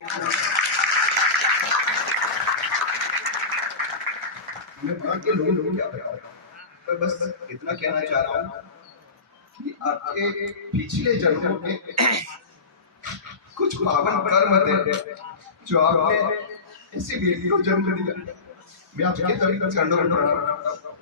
मैं बाकी लोगों को क्या बताऊं, पर बस इतना कहना चाह रहा हूँ कि आपके पिछले जन्मों के कुछ पावन कर्म थे जो आपने ऐसी बेटी को जन्म दिया। मैं आपके तभी चरणों में प्रणाम करता हूं।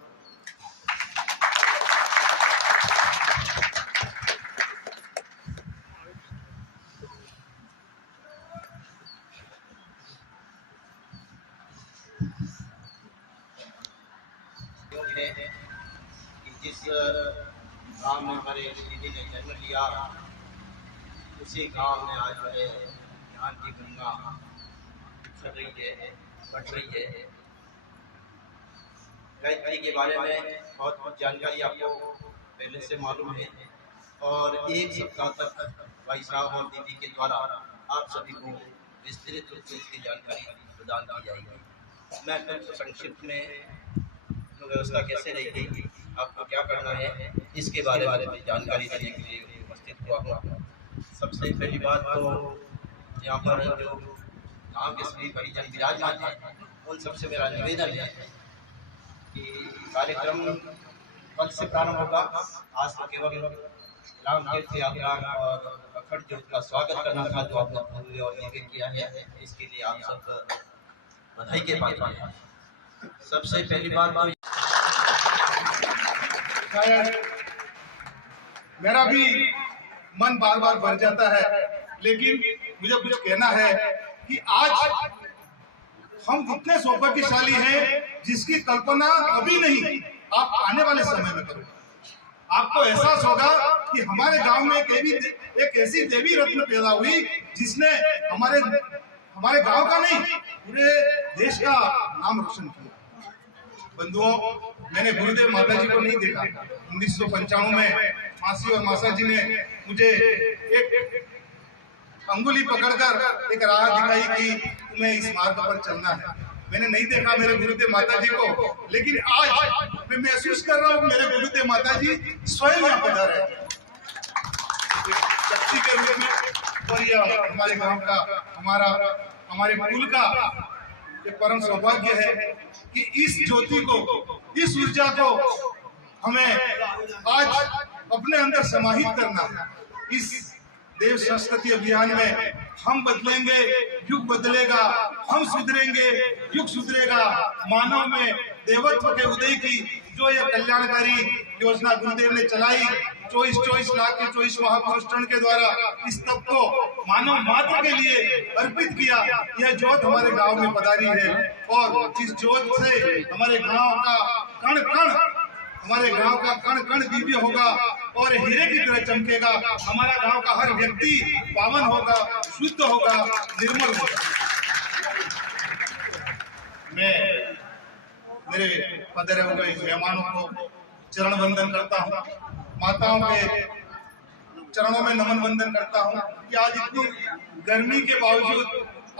जिस गांव में हमारे दीदी ने जन्म लिया, उसी गांव में आज मेरे ज्ञान की गंगा चल रही है, बढ़ रही है। गायत्री के बारे में बहुत जानकारी आपको पहले से मालूम है और एक सप्ताह तक भाई साहब और दीदी के द्वारा आप सभी को विस्तृत रूप से इसकी जानकारी प्रदान की जाएगी। मैं कुछ संक्षिप्त में व्यवस्था कैसे रहेगी, आपको क्या करना है, इसके बारे में जानकारी देने के लिए उपस्थित हुआ हूँ। सबसे पहली बात तो यहाँ पर जो गाँव के सभी परिजन विराजमान हैं, उन सबसे मेरा निवेदन है कि कार्यक्रम कल से प्रारंभ होगा। आज तो केवल राम तीर्थ यात्रा और अखंड ज्योत का स्वागत करना था जो आपने पूरे और निवेदन किया है, इसके लिए आप सब बधाई के पात्र हैं। सबसे पहली बात तो शायद मेरा भी मन बार बार भर जाता है, लेकिन मुझे कुछ कहना है कि आज हम इतने सौभाग्यशाली हैं जिसकी कल्पना अभी नहीं, आप आने वाले समय में करोगे। आपको एहसास होगा कि हमारे गांव में एक ऐसी देवी रत्न पैदा हुई जिसने हमारे गांव का नहीं, पूरे देश का नाम रोशन किया। बंधुओं, मैंने गुरुदेव माता जी को नहीं देखा। 1995 में मासी और मासा जी ने मुझे एक अंगुली पकड़कर एक राह दिखाई कि तुम्हें इस मार्ग पर चलना है। मैंने नहीं देखा मेरे गुरुदेव माता जी को, लेकिन आज मैं महसूस कर रहा हूँ मेरे गुरुदेव माता जी स्वयं यहाँ पधारे हैं शक्ति के रूप में। और यह हमारे गांव का, हमारे कुल का ये परम सौभाग्य है कि इस ज्योति को, इस ऊर्जा को हमें आज अपने अंदर समाहित करना है। इस देव संस्कृति अभियान में हम बदलेंगे, युग बदलेगा, हम सुधरेंगे, युग सुधरेगा। मानव में देवत्व के उदय की जो ये कल्याणकारी योजना गुरुदेव ने चलाई, 24 लाख के 24 महापुरुष टन के द्वारा इस तप को मानव मात्र के लिए अर्पित किया। यह ज्योत हमारे गांव में पधारी है और जिस ज्योत से हमारे गांव का कण कण दिव्य होगा और हीरे की तरह चमकेगा। हमारा गांव का हर व्यक्ति पावन होगा, शुद्ध होगा, निर्मल होगा। मैं मेरे पधारे हुए मेहमानों को चरण वंदन करता हूँ, माताओं के चरणों में नमन वंदन करता हूँ कि आज इतनी गर्मी के बावजूद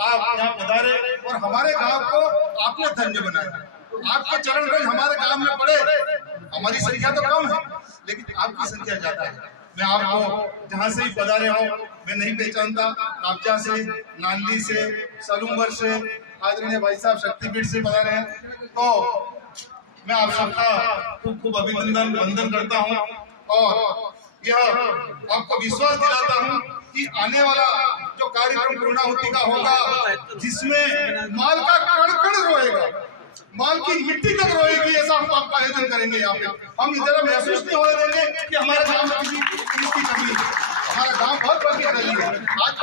आप यहाँ पधारे और हमारे गांव को आपने धन्य बनाया। आपके चरण रोज हमारे गांव में पड़े। हमारी संख्या तो कम है, लेकिन आपकी संख्या ज्यादा है। मैं आपको जहाँ से ही पधारे हो, मैं नहीं पहचानता, काबजा से, नांदी से, सलूमबर से, आदरणीय भाई साहब शक्तिपीठ से पधारे हैं, तो मैं आप सबका खूब खूब अभिनंदन वंदन करता हूँ और यह आपको विश्वास दिलाता हूँ कि आने वाला जो कार्यक्रम पूर्णाहुति का होगा, जिसमें माल का कण कण रोएगा, माल की मिट्टी तक रोएगी, ऐसा हम आपका आयोजन करेंगे। यहाँ पे हम इधर महसूस नहीं होने देंगे कि हमारे गांव में किसी की कमी है। हमारा गांव बहुत भाग्यशाली है। आज